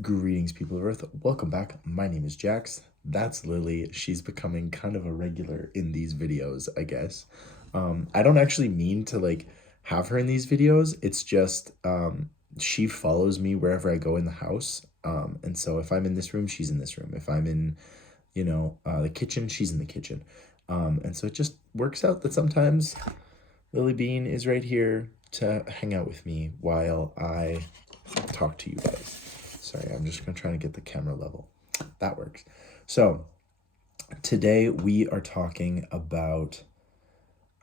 Greetings, people of Earth. Welcome back. My name is Jax. That's Lily. She's becoming kind of a regular in these videos, I guess. I don't actually mean to have her in these videos. It's just she follows me wherever I go in the house. And so if I'm in this room, she's in this room. If I'm in, the kitchen, she's in the kitchen. And so it just works out that sometimes Lily Bean is right here to hang out with me while I talk to you guys. Sorry, I'm just gonna try to get the camera level. That works. So today we are talking about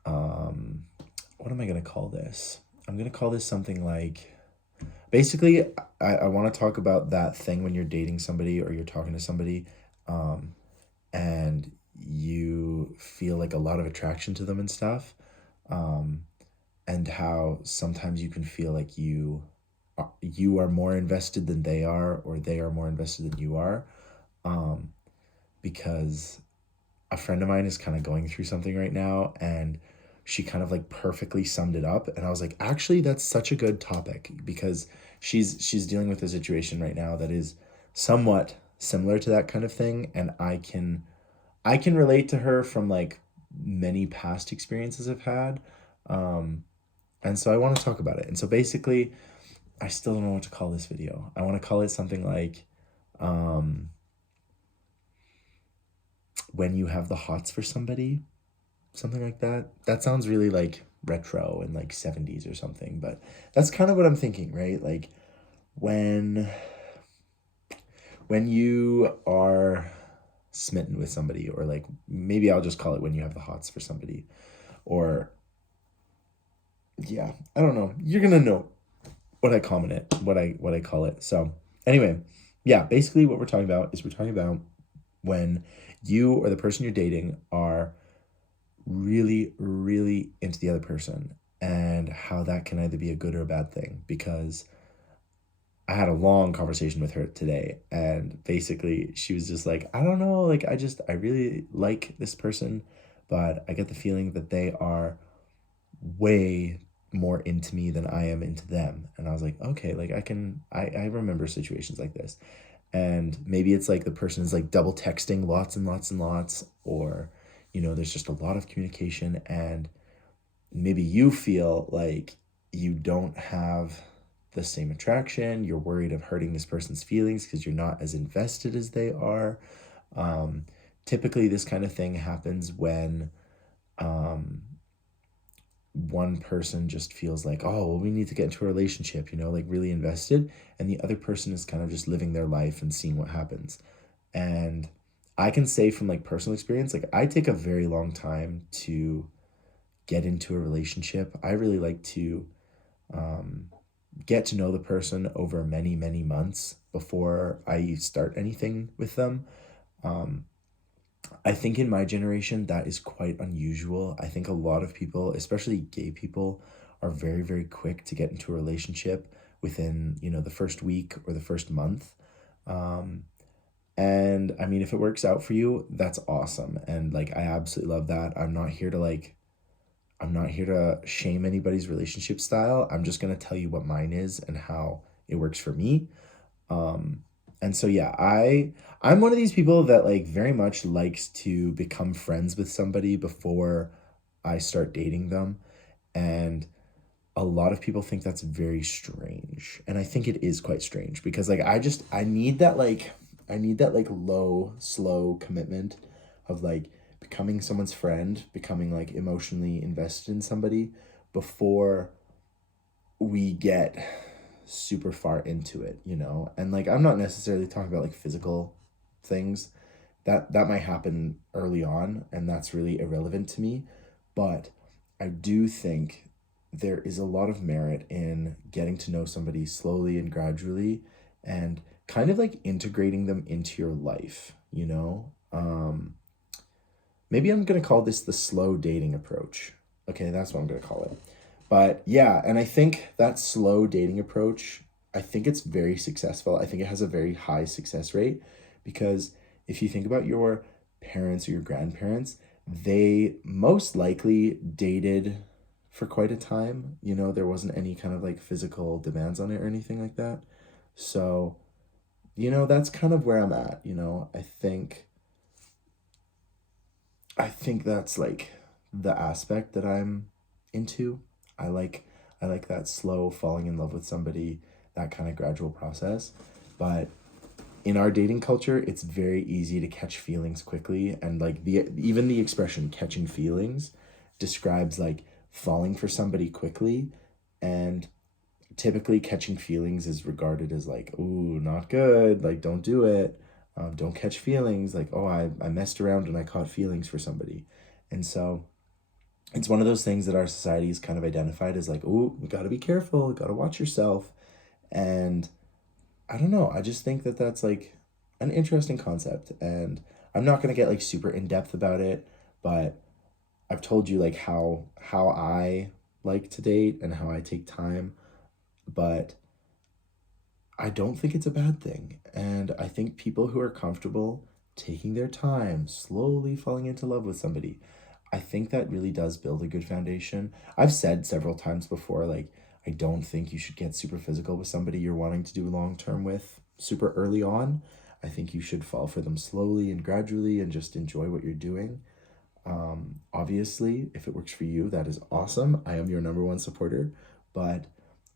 what am I gonna call this? I'm gonna call this something like basically I want to talk about that thing when you're dating somebody or you're talking to somebody and you feel like a lot of attraction to them and stuff. And how sometimes you can feel like you are more invested than they are, or they are more invested than you are, um, because a friend of mine is kind of going through something right now, and she kind of like perfectly summed it up, and I was like, actually, that's such a good topic because she's dealing with a situation right now that is somewhat similar to that kind of thing, and I can relate to her from like many past experiences I've had. Um, and so I want to talk about it. And so basically, I still don't know what to call this video. I want to call it something like um, when you have the hots for somebody, something like that. That sounds really like retro and like 70s or something, but that's kind of what I'm thinking, right? Like when when you are smitten with somebody, or like maybe I'll just call it when you have the hots for somebody, or yeah, I don't know. You're gonna know what I comment it, what I call it. So anyway, yeah, basically what we're talking about when you or the person you're dating are really, really into the other person, and how that can either be a good or a bad thing. Because I had a long conversation with her today, and basically she was just like, I don't know, like I really like this person, but I get the feeling that they are way more into me than I am into them. And I was like, okay, like I remember situations like this. And maybe it's like the person is like double texting lots and lots and lots, or, there's just a lot of communication, and maybe you feel like you don't have the same attraction. You're worried of hurting this person's feelings because you're not as invested as they are. Um, Typically, this kind of thing happens when um, one person just feels like, oh, well, we need to get into a relationship, like really invested. And the other person is kind of just living their life and seeing what happens. And I can say from like personal experience, like I take a very long time to get into a relationship. I really like to um, get to know the person over many, many months before I start anything with them. Um, I think in my generation, that is quite unusual. I think a lot of people, especially gay people, are very, very quick to get into a relationship within, the first week or the first month. Um, and I mean, if it works out for you, that's awesome. And like, I absolutely love that. I'm not here to shame anybody's relationship style. I'm just going to tell you what mine is and how it works for me. Um, and so yeah, I'm one of these people that like very much likes to become friends with somebody before I start dating them. And a lot of people think that's very strange. And I think it is quite strange because like I need that like low, slow commitment of like becoming someone's friend, becoming like emotionally invested in somebody before we get super far into it. And like I'm not necessarily talking about like physical things. That might happen early on, and that's really irrelevant to me, but I do think there is a lot of merit in getting to know somebody slowly and gradually, and kind of like integrating them into your life. Maybe I'm going to call this the slow dating approach. Okay, that's what I'm going to call it. But yeah, and I think that slow dating approach, I think it's very successful. I think it has a very high success rate because if you think about your parents or your grandparents, they most likely dated for quite a time. There wasn't any kind of like physical demands on it or anything like that. So that's kind of where I'm at, I think that's like the aspect that I'm into. I like I like that slow falling in love with somebody, that kind of gradual process. But in our dating culture, it's very easy to catch feelings quickly, and like the expression catching feelings describes like falling for somebody quickly, and typically catching feelings is regarded as like, ooh, not good, like don't do it. Don't catch feelings, like, oh, I messed around and I caught feelings for somebody. And so it's one of those things that our society is kind of identified as like, ooh, you got to be careful, got to watch yourself. And I don't know, I just think that that's like an interesting concept, and I'm not going to get like super in depth about it, but I've told you like how I like to date and how I take time, but I don't think it's a bad thing. And I think people who are comfortable taking their time, slowly falling into love with somebody, I think that really does build a good foundation. I've said several times before, like, I don't think you should get super physical with somebody you're wanting to do long term with super early on. I think you should fall for them slowly and gradually and just enjoy what you're doing. Obviously, if it works for you, that is awesome. I am your number one supporter, but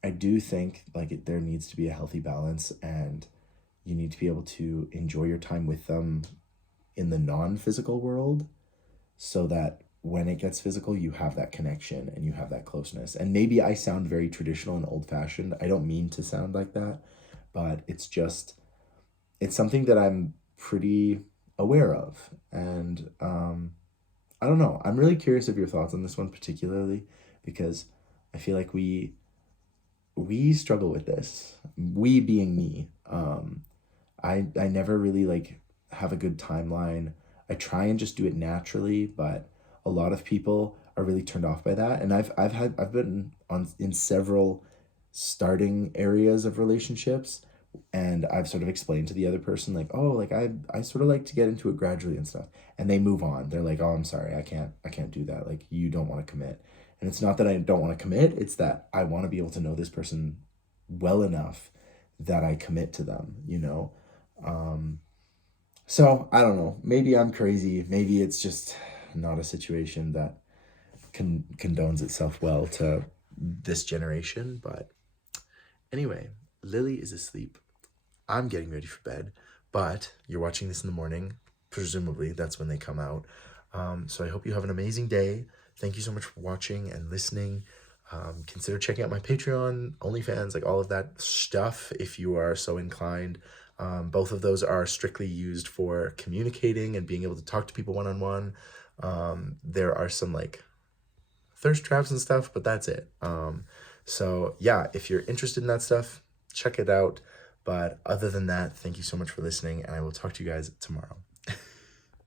I do think like there needs to be a healthy balance, and you need to be able to enjoy your time with them in the non-physical world, so that when it gets physical, you have that connection and you have that closeness. And maybe I sound very traditional and old-fashioned. I don't mean to sound like that, but it's something that I'm pretty aware of. And I don't know. I'm really curious of your thoughts on this one particularly, because I feel like we struggle with this. We being me. I never really like have a good timeline. I try and just do it naturally, but a lot of people are really turned off by that. And I've been on in several starting areas of relationships, and I've sort of explained to the other person like, oh, like I sort of like to get into it gradually and stuff. And they move on. They're like, "Oh, I'm sorry. I can't do that. Like you don't want to commit." And it's not that I don't want to commit, it's that I want to be able to know this person well enough that I commit to them. Um so I don't know. Maybe I'm crazy. Maybe it's just not a situation that condones itself well to this generation. But anyway, Lily is asleep. I'm getting ready for bed, but you're watching this in the morning. Presumably, that's when they come out. So I hope you have an amazing day. Thank you so much for watching and listening. Consider checking out my Patreon, OnlyFans, like all of that stuff if you are so inclined. Both of those are strictly used for communicating and being able to talk to people one on one. There are some like thirst traps and stuff, but that's it. So yeah, if you're interested in that stuff, check it out. But other than that, thank you so much for listening, and I will talk to you guys tomorrow.